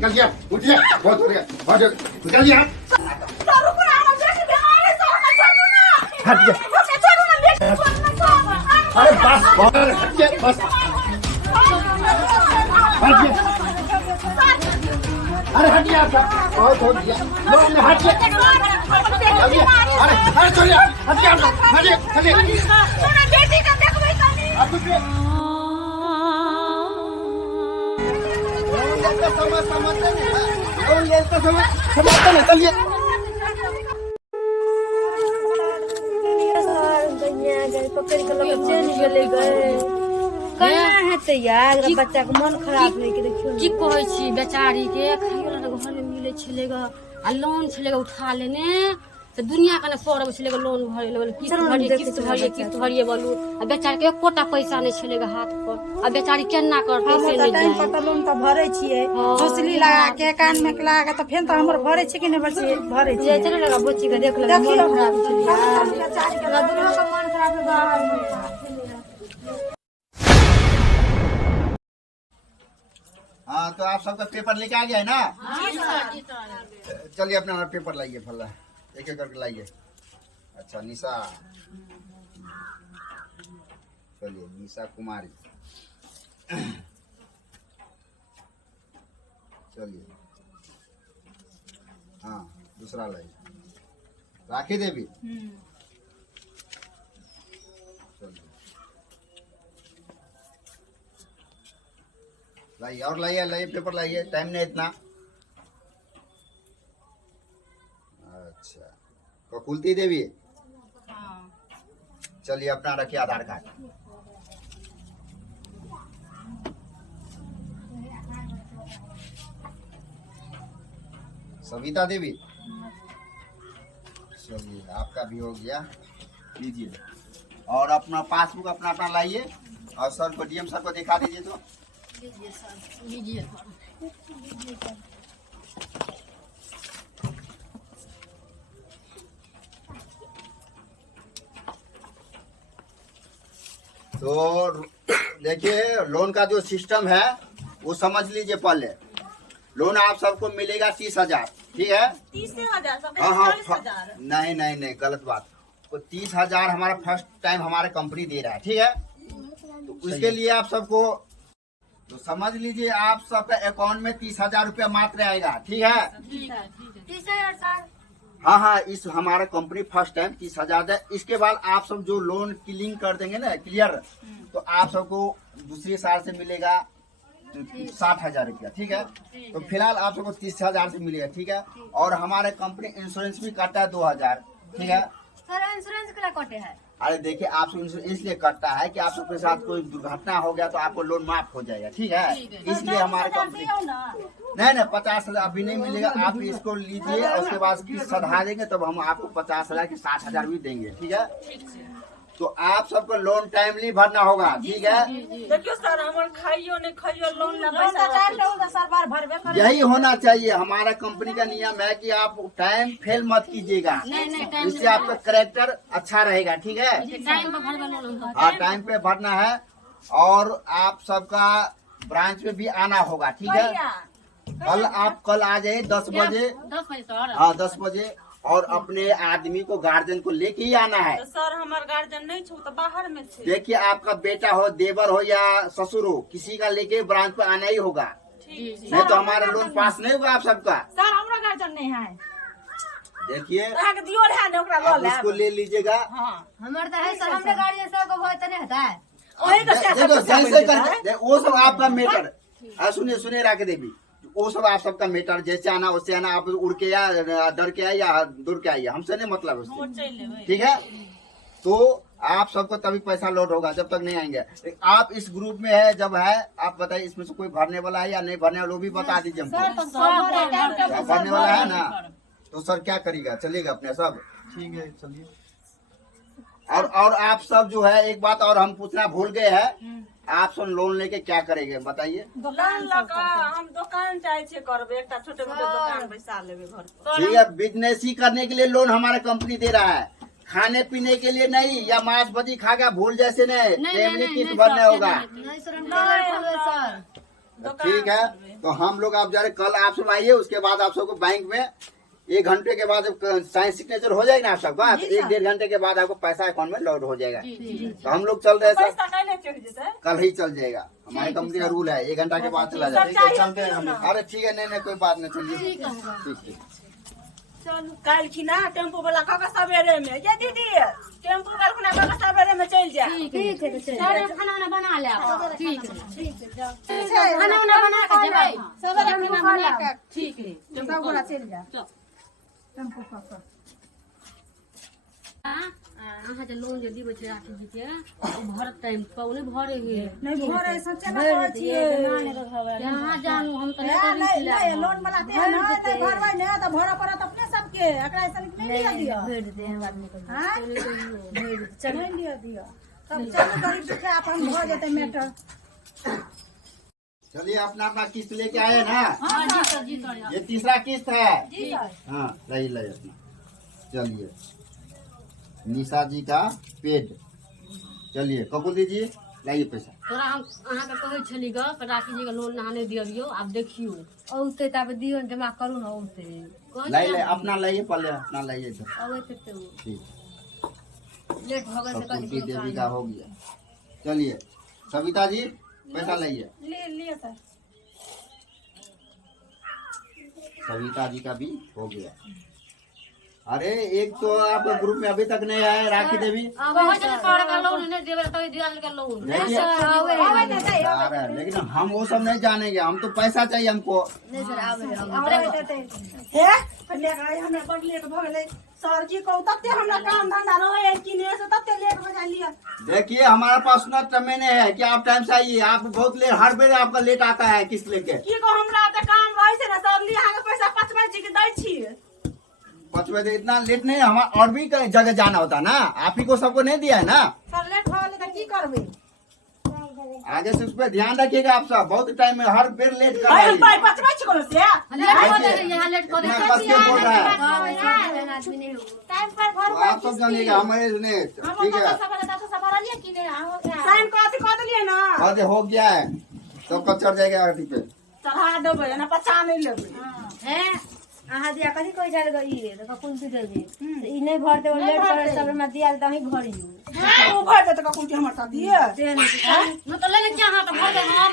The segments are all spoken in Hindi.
निकलिए, उठिए, बहुत हो गया, बहुत निकलिए आप। हटिए। अरे बस, बहुत हटिए, बस। हटिए। अरे हटिए आप, बहुत हो गया। लोग हटिए। चलिए, अरे चलिए, हटिए आप, हटिए, चलिए। समझते नहीं, चलिए। पकड़ के लोग चल गेले गए कन्या है तैयार बच्चा के मन खराब है कि देखियो की कहै छी बेचारी के खाइयो ला घर में मिले छलेगा आ लोन छलेगा उठा लेने तो दुनिया का ना 100 रुपया छलेगा लोन भरे लेवल किस्त भरिए बोलू आ बेचारी के एकोटा पैसा नहीं छलेगा हाथ पर आ बेचारी केना करते से नहीं जाए पता लोन तो भरे छिए हौसली लगा के कान में लगा के तो फेन तो हमर भरे छी कि नहीं भरे छी चले लगा बच्ची के देख ले मन खराब छले बेचारी के दुनिया का मन खराब है बाहर में हाँ तो आप सबका पेपर लेके आ गया है ना? जी सर। चलिए अपना पेपर लाइए, फल्ला एक एक करके लाइए। अच्छा निशा, चलिए निशा कुमारी, चलिए। हाँ दूसरा लाइए, राखी देवी, चलिए लाइए और लाइए पेपर लाइए, टाइम नहीं इतना। अच्छा ककुलती देवी, चलिए अपना रखिए आधार कार्ड। सविता देवी, चलिए आपका भी हो गया, लीजिए। और अपना पासबुक अपना अपना लाइए और सर को डीएम सर को दिखा दीजिए। तो लीजिए सर, लीजिए सर। तो देखिए लोन का जो सिस्टम है वो समझ लीजिए। पहले लोन आप सबको मिलेगा 30,000, ठीक है? 30,000 हाँ नहीं गलत बात। तो 30,000 हमारा फर्स्ट टाइम हमारा कंपनी दे रहा है, ठीक है? तो उसके लिए आप सबको तो समझ लीजिए आप सबका अकाउंट में 30,000 रुपया मात्र आएगा, ठीक है? 30,000 सर। हाँ इस हमारा कंपनी फर्स्ट टाइम 30,000 है। इसके बाद आप सब जो लोन क्लियर कर देंगे ना, क्लियर, तो आप सबको दूसरे साल से मिलेगा 60,000 रुपया, ठीक है? तो फिलहाल आप सबको 30,000 से मिलेगा, ठीक है? और हमारे कंपनी इंश्योरेंस भी काटता है 2,000, ठीक है? सर इंश्योरेंस क्या कटे है? अरे देखिए आप इंश्योरेंस इसलिए कटता है कि आप सबके साथ कोई दुर्घटना हो गया तो आपको लोन माफ हो जाएगा, ठीक है? इसलिए हमारे कंपनी नहीं 50,000 अभी नहीं मिलेगा। आप इसको लीजिए और उसके बाद किस्त सधा देंगे तब हम आपको 50,000 की 60,000 भी देंगे, ठीक है? तो आप सबको लोन टाइमली भरना होगा, ठीक है? देखियो सर हमर खाइयो नहीं खाइयो लोन ना पैसा सर बार भरबे करे। यही होना चाहिए। हमारा कंपनी का नियम है कि आप टाइम फेल मत कीजिएगा, इससे आपका कैरेक्टर अच्छा रहेगा, ठीक है? टाइम पे भरवा लोन। हाँ टाइम पे भरना है। और आप सबका ब्रांच में भी आना होगा, ठीक है? कल आ जाइए 10 बजे। 10 बजे सर। हाँ 10 बजे। और अपने आदमी को गार्जियन को लेके ही आना है। तो सर हमार गार्जियन नहीं छू तो बाहर में छे। देखिए आपका बेटा हो, देवर हो या ससुर हो, किसी का लेके ब्रांच पे आना ही होगा, नहीं तो हमारा लोन पास नहीं होगा आप सबका। सर हमरा गार्जियन नहीं है। देखिए दियोर है ना ओकरा आप उसको ले लीजिएगा। हमर तो है सर हमरा गार्जियन सब को भय त नहीं होता है। देखो जैसे कर वो सब आपका मैटर। सुनिए राके देवी, वो सब आप सबका मैटर, जैसे आना वैसे आना, आप उड़ के या डर के आए या दूर के आइए, हमसे नहीं मतलब उससे, ठीक है? तो आप सबको तभी पैसा लोड होगा, जब तक नहीं आएंगे। आप इस ग्रुप में है, जब है आप बताइए इसमें से कोई भरने वाला है या नहीं भरने वाला, वो भी बता दीजिए हमको। भरने वाला है ना, तो सर क्या करेगा, चलेगा अपने सब, ठीक है चलिए। और आप सब जो है एक बात और हम पूछना भूल गए हैं, आप सब लोन लेके क्या करेंगे बताइए? दुकान लगा हम दुकान चाहे छे करबे, एकटा छोटे मोटे दुकान बैसा लेबे घर पर। ठीक है, बिजनेस ही करने के लिए लोन हमारा कंपनी दे रहा है, खाने पीने के लिए नहीं, या मांस भजी खा के भूल जैसे नहीं, फैमिली किट भरना होगा। ठीक है, तो हम लोग आप जा रहे, कल आप सब आइए, उसके बाद आप सबको बैंक में 1 घंटे के बाद साइन सिग्नेचर हो जाएगी ना आप सबका, 1-1.5 घंटे के बाद आपको पैसा अकाउंट में लोड हो जाएगा। तो हम लोग चल रहे हैं सर, कल ही चल जाएगा, हमारी कंपनी का रूल है, 1 घंटा के बाद चला जाएगा। चलते हैं हम। अरे ठीक है, नहीं कोई बात नहीं, चलिए ठीक। काल खिना टेम्पो वाला का सवेरे में ये दीदी टेम्पो वाला खुना का सवेरे में चल जा। ठीक है तो सारे खाना बना ले आप। ठीक है खाना बना के जेबै सवेरे खाना बना के ठीक है सब गोरा चल जा टेम्पो का। अहाँ जे लोन जे दिबै छै राखी जी के भरत टाइम पौने भरे हुए नहीं भरे सच्चे ना कहै छियै यहाँ जानू हम तो नहीं नहीं लोन वाला ते ना त भरबै ने त भरा पड़त अपने सबके, एकरा ऐसा नहीं लिया दियो भेज दे हम आदमी को हां भेज चल नहीं लिया दियो तब चलो गरीब दुखी अपन हो जेते मैटर। चलिए अपना अपना किस्त लेके आए ना। हां जी सर जी सर ये तीसरा किस्त है। जी सर हाँ लाइए अपना। चलिए निशा जी का पेड, चलिए कपूर दीजिए, लाइए पैसा। तोरा हम अहाँ के कहै छली ग राखी जी के लोन नहा नहीं दियौ, आब देखियो औते तब दियो जमा करू ना औते लाइए अपना लाइए, पहले अपना लाइए इधर। औते तो ठीक, लेट हो गए कपूर की देवी का हो गया। चलिए सविता जी पैसा लाइए। ले लिया सर। सविता जी का भी हो गया। अरे एक तो आप ग्रुप में अभी तक नहीं आए, राखी देवी। कहै छै कर का लोन नहीं देबै तो दियाल के लोन देखिए, आ रहा है, लेकिन हम वो सब नहीं जानेंगे, हम तो पैसा चाहिए हमको। नहीं सर आवे हे पहले आए हमरा बड़ लेट भ गेलै सर जी को तत्ते हमरा काम धंधा रहे किने से तत्ते लेट हो जा लिया। देखिए हमारे पास सुना मैंने है कि आप टाइम से आइए, आप बहुत लेट, हर बेर आपका लेट आता है किस्त लेके। की को हमरा त काम रहे छै ना सर ली अहाँ के पैसा 5 बजे के दै छी। 5 बजे इतना लेट नहीं, हम और भी जगह जाना होता ना, आप ही को सबको नहीं दिया है ना। सर लेट हो गेलै त की करबै? आगे से उस पर ध्यान रखिएगा आप सब, बहुत टाइम में हर बेर लेट कर भाई रही हम है। पाई 5 बजे को से लेट हो जाए यहाँ लेट कर इतना कस के बोल रहा है, आदमी नहीं हो टाइम पर घर तो आप सब जानिएगा हमारे सुने, ठीक है। साइन को अथी कर दिए ना अरे हो गया है, सबका चढ़ जाएगा अथी पे। चढ़ा देबै ना पचा नहीं लेबै। हैं आहा दिया कथी कोइ जाल गई रे देखा कुल भी दे दे ई नहीं भरते और लेट करे सब में दिया त ही भरी वो भर दे त कुटी हमर साथ दिए से नहीं न तो लेने क्या हां तो भर दे हम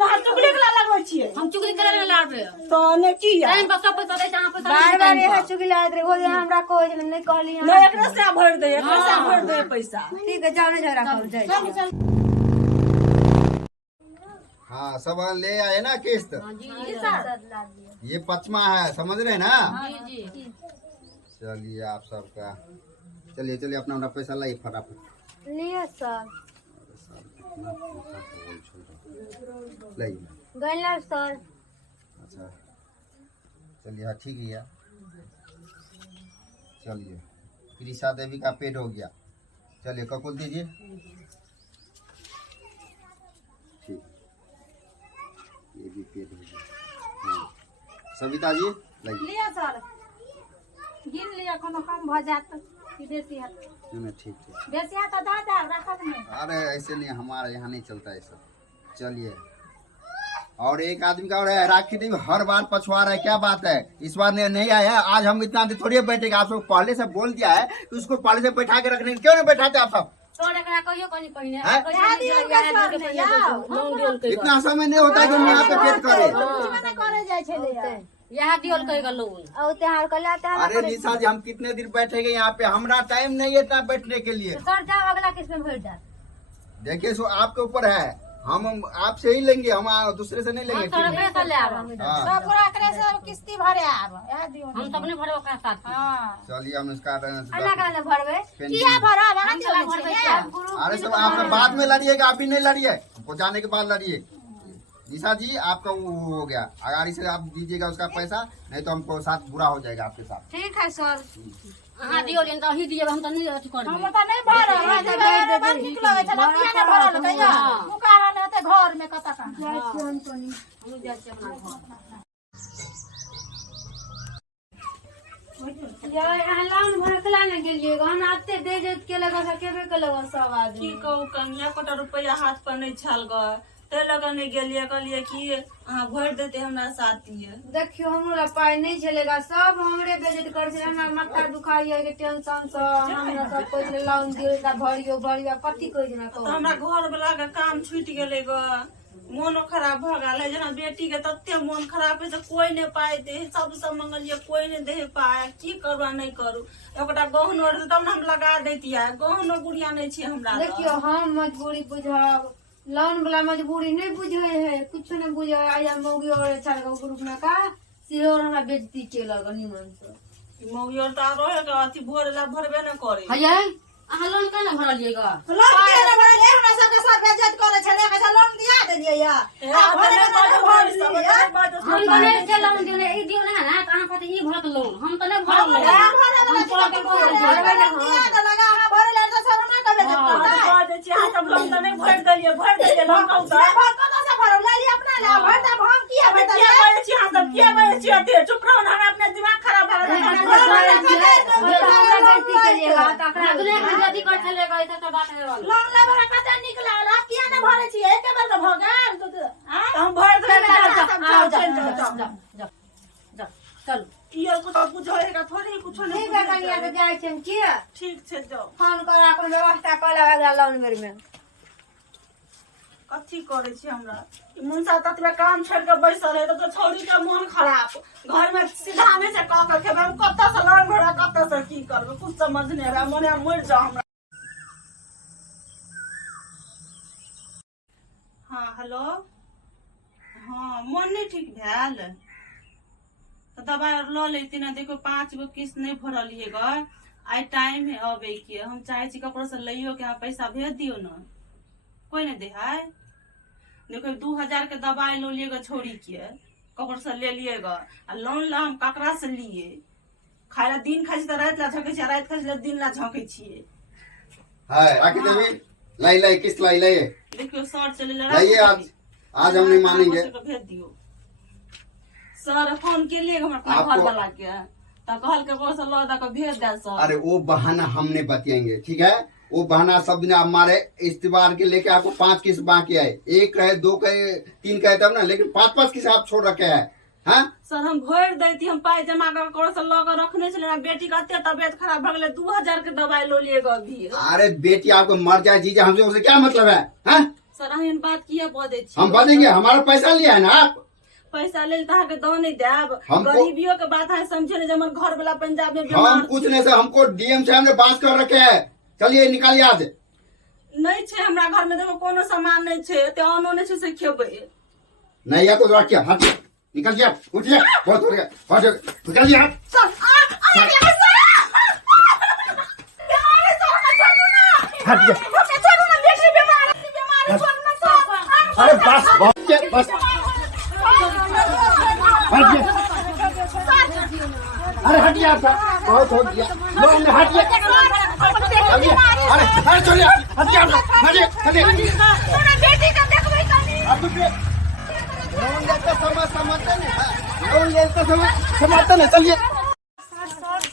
ना चुगली के लगबै छियै हम चुगली करे ना लाड़बे तो ने की या टाइम पर सब पैसा दे जहां पैसा बार बार ये चुगला आत रे हो जे हमरा कोइ नहीं कहली ना एकरा से भर दे एकरा से भर दे पैसा। ठीक है जाओ ना झगड़ा कर जाए हाँ सब ले आए ना किस्त, जी ये 5वां है, समझ रहे हैं ना। जी जी चलिए आप सबका, चलिए चलिए अपना अपना पैसा लाइए फटाफट। लिए सर लाइए। गैला सर अच्छा चलिए, हाँ ठीक है। चलिए कृषा देवी का पेड हो गया। चलिए ककुल दीजिए। ठीक, ये भी पेड हो गया। हाँ। सविता जी लाइए। लिया सर गिन लिया कोनो कम भ जात कि बेसी है नहीं ठीक ठीक, बेसी है तो दादा रखत नहीं। अरे ऐसे नहीं, हमारे यहाँ नहीं चलता है सब। चलिए, और एक आदमी का और है, राखी देवी हर बार पछुआ रहा है, क्या बात है? इस बार नहीं आया, आज हम इतना देर थोड़ी बैठेगा। आप सब पहले से बोल दिया है कि उसको पहले से बैठा के रखने, क्यों नहीं बैठाते आप सब? तोड़ एकरा कहियो कनी पहिने हैं? लोन दियल कई इतना समय नहीं होता है कि हम यहाँ पे पेट करे। मना करे जाय छले यहाँ दियल कई का लोन औ त्योहार को लाता है अरे निशा जी, हम कितने दिन बैठेंगे यहाँ पे? हमारा टाइम नहीं है इतना बैठने के लिए। सर जाओ अगला किस्त में भर जा देखिए सो आपके ऊपर है, हम आपसे ही लेंगे, हम दूसरे से नहीं लेंगे। तोरा पैसा ले आब हाँ। सब पूरा करे से किस्ती भरे आब या दियो हम सब नहीं भरे ओकरा साथ हां चलिए हम इसका अलग अलग भरवे किया भरा भरा हम सब भरबै अरे सब आप बाद में लड़िएगा, अभी नहीं लड़िए, हमको जाने के बाद लड़िए। निशा जी आपका वो हो गया, अगाड़ी से आप दीजिएगा उसका पैसा, नहीं तो हमको साथ बुरा हो जाएगा आपके साथ। ठीक है सर अहाँ दियो लेन तो ही दिए हम तो नहीं अथी करबै हम त नहीं भरा है बात ठीक लगे छ ना किया ना भरा ले या मुकारा लेते घर में कता का फोन कोनी हम जाय छी अपना घर यार अलाउन भरकला न गेलिए हम आते दे देत के लगा सकेबे के लगा सब की आदमी कहू कन्या कोटा रुपया हाथ पर नहीं छाल ग ते लगा नहीं गेलिए कहलिए कि अहाँ भर देते हमरा साथी है। देखियो हमरा पाई नहीं चलेगा, सब हमरे बेइज्जत कर छे, हमरा माथा दुखाइए के टेंशन से हमरा सब कोई से लोन दियो ता भरियो कथी कोई जना तो हमरा घर वाला के काम छूट गेले ग, मोनो खराब भ गेल है। जना बेटी के तत्ते मन खराब है से कोई नहीं पाए दे, सब मंगलिए कोई नहीं दे पाए, की करबा नहीं करू। एकटा गहनो रहे तब न हम लगा देतिया, गहनो गुड़िया नहीं छे हमरा। देखियो हम मजबूरी बुझब, लोन वाला मजबूरी नहीं बुझे है, कुछ नहीं बुझे। आया मौगी और अच्छा ग्रुप में का सिर हमरा बेइज्जती के लग निमन से मौगी और तारो है का अथी भोरला भरबे न करे। हये अहाँ लोन केना भरलिएगा? लोन के न भरले, हमरा सब के साथ बेइज्जत करे छले, कैसे लोन दिया देलिए या आ भरे न भर दिए। हम तो नहीं के लोन दियो नहीं दियो ना ना कहां कहते ई भरत लोन हम तो नहीं भरल लोन। हम तो के दिया त लगा हां भरे ले त सब ना कबे कह दे छी हां सब लोन त नहीं भर देलिए लोन कहू त भर कत से भर ले ली अपना ले भर द हम किया भर किया करे छी हम सब किया करे छी अते चुप रहो ना, अपने दिमाग खराब भर जल्दी कर चलेगा इधर का बात है वाला लोन ले बड़ा कत निकला आप किया न भरे छी एक बार त भगल तो हम भर दे। जा चल ये कुछ बुझाएगा थोड़ी, कुछ नहीं ठीक है कनिया के जाय छन की ठीक छे जाओ फोन कर अपन व्यवस्था कर लगा लोन मेरे में कथी करे छी हमरा। मुंसा ततबे काम छोड़ के बैसल है तो छोड़ी के मन खराब, घर में सीधा नहीं से कह के खेबे, हम कत से लोन भरा कत से की करबे कुछ समझ नहीं रहा, मने मर जा हमरा। हाँ हेलो, हाँ मन नहीं ठीक भेल तो दवाई ल लेती ना। देखो 5 गो किस्त नहीं भरलिए ग, आई टाइम है अबे के, हम चाहे छी कपड़ा से लियो के आप पैसा भेज दियो ना, कोई नहीं दे है। देखो 2000 के दवाई लो लिएगा छोड़ी के, कपड़ा से ले लिएगा आ लोन ला हम ककरा से लिए, खाइला दिन खाइ छी त रात ला झके छी, रात खाइ छी त दिन ला झके छी। हाय राखी देवी लाई किस्त लाई देखियो सर चले ला लाइए आज हम नहीं मानेंगे। भेज दियो सर, फोन के लिए हमरा घर वाला के त कहल के को से ल दा के भेज दे सर। अरे वो बहाना हम नहीं बतिएंगे, ठीक है? वो बहाना सब दिन हमारे इस्तेमाल के लेके आपको 5 किस्त बाकी है, 1 कहे 2 कहे 3 कहे तब ना, लेकिन 5 किस्त आप छोड़ रखे है। हाँ सर हम भर देती, हम पाई जमा कर करो से लग रखने चले ना, बेटी का अत्ते तबियत खराब भ गेले, 2000 के दवाई लो लिएगा अभी। अरे बेटी आपको मर जाए जीजा हमसे, उसे क्या मतलब है? हाँ सर हम बात किया बदे छी, हम बदेंगे, हमारा पैसा लिया है ना आप, पैसा ले के दो नहीं देब, हमको- गरीबियों के बात है समझे नहीं, जमन घर वाला पंजाब में हम बीमार कुछ नहीं सर, हमको डीएम साहब ने बात कर रखे है। चलिए निकालिए आज। नहीं छे हमरा घर में, देखो कोनो सामान नहीं छे, ते अनो नहीं छे से खेबे। नहीं है तो रखिए, हटिए निकलिए, उठिए, बहुत हो गया, हटिए, निकलिए आप। सर हटिए, छोड़ो ना, बेटी बीमार है, छोड़ो ना सर। अरे बस हटिए, अरे हटिए आप, बहुत हो गया, लोग हटिए, अरे चलिए हटिए आप, हटिए बेटी का देखबे कनी आप लोन लेते समय समझते नहीं, लोन लेते समय समझते नहीं। चलिए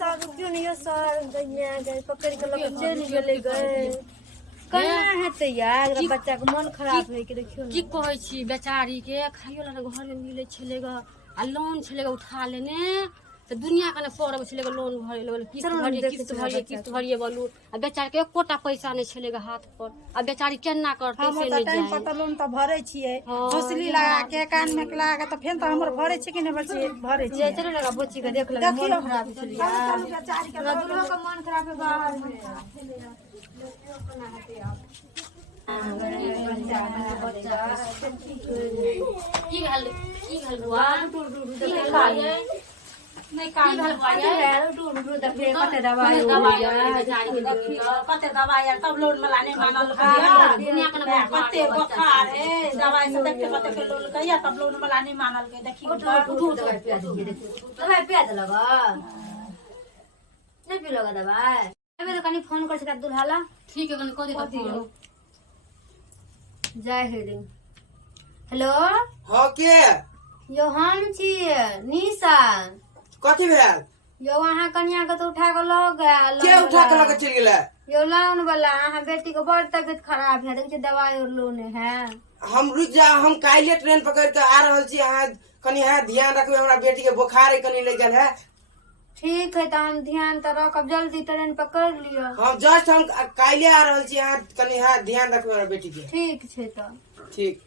सर रुपये नहीं है सर, गैया गए पकड़ के लोग चल गेले गए, कन्ना है तो यार बच्चा के मन खराब है कि देखियो की कहै छी बेचारी के खाइयो ला घर में मिले छलेगा आ लोन छलेगा उठा लेने तो दुनिया का सौरभ छलेगा लोन भरे लगल, किस्त भरिए बोलू आ बेचारी के एक कोटा पैसा नहीं छलेगा हाथ पर, आ बेचारी केना करते हम से त नहीं टाइम जाए। पर त लोन त भरे छियै, हाँ। हौसली लगा के कान में लगा के त फेन त हमर भरे छी कि नहीं भरे छी। ये चलो लगा बच्ची का देख लगा मन खराब है चलिए यार, बेचारी के दोनों का मन खराब है बाहर में। की भेल बुआ की खाइए नहीं का भेल बुआ ये कते दवाई दवाई बेचारी के देखियो कते दवाई यार तब लोन वाला नहीं मानल दुनिया का ना कते बुखार है, दवाई से देखते कते के लोन कहिया तब लोन वाला नहीं मानल के देखियो। दवाई पिया लगा नहीं पी लगा दवाई अबे तो कनी फोन कर सका दुल्हाला ठीक है कने को दे फोन जय हेडी। हेलो हाँ के यो हम छी निशा, कथी भेल? यो वहाँ कन्या के तो उठा के लो गया, के उठा के लगे चल गेलै? यो लोन वाला अहाँ बेटी के बड़ तबियत खराब है, देखिए दवाई और लोन है हम रुक जा, हम काल्हे ट्रेन पकड़ के आ रहल छी। अहाँ कनी है ध्यान रखबे, हमरा बेटी के बुखार है कनी लग गेल है। ठीक है तो हम ध्यान तो रखब, जल्दी ट्रेन पकड़ लियो। हम जस्ट हम काल्हे आ रहल छी, अहाँ कनी है ध्यान रखबे हमरा बेटी के। ठीक है तो ठीक।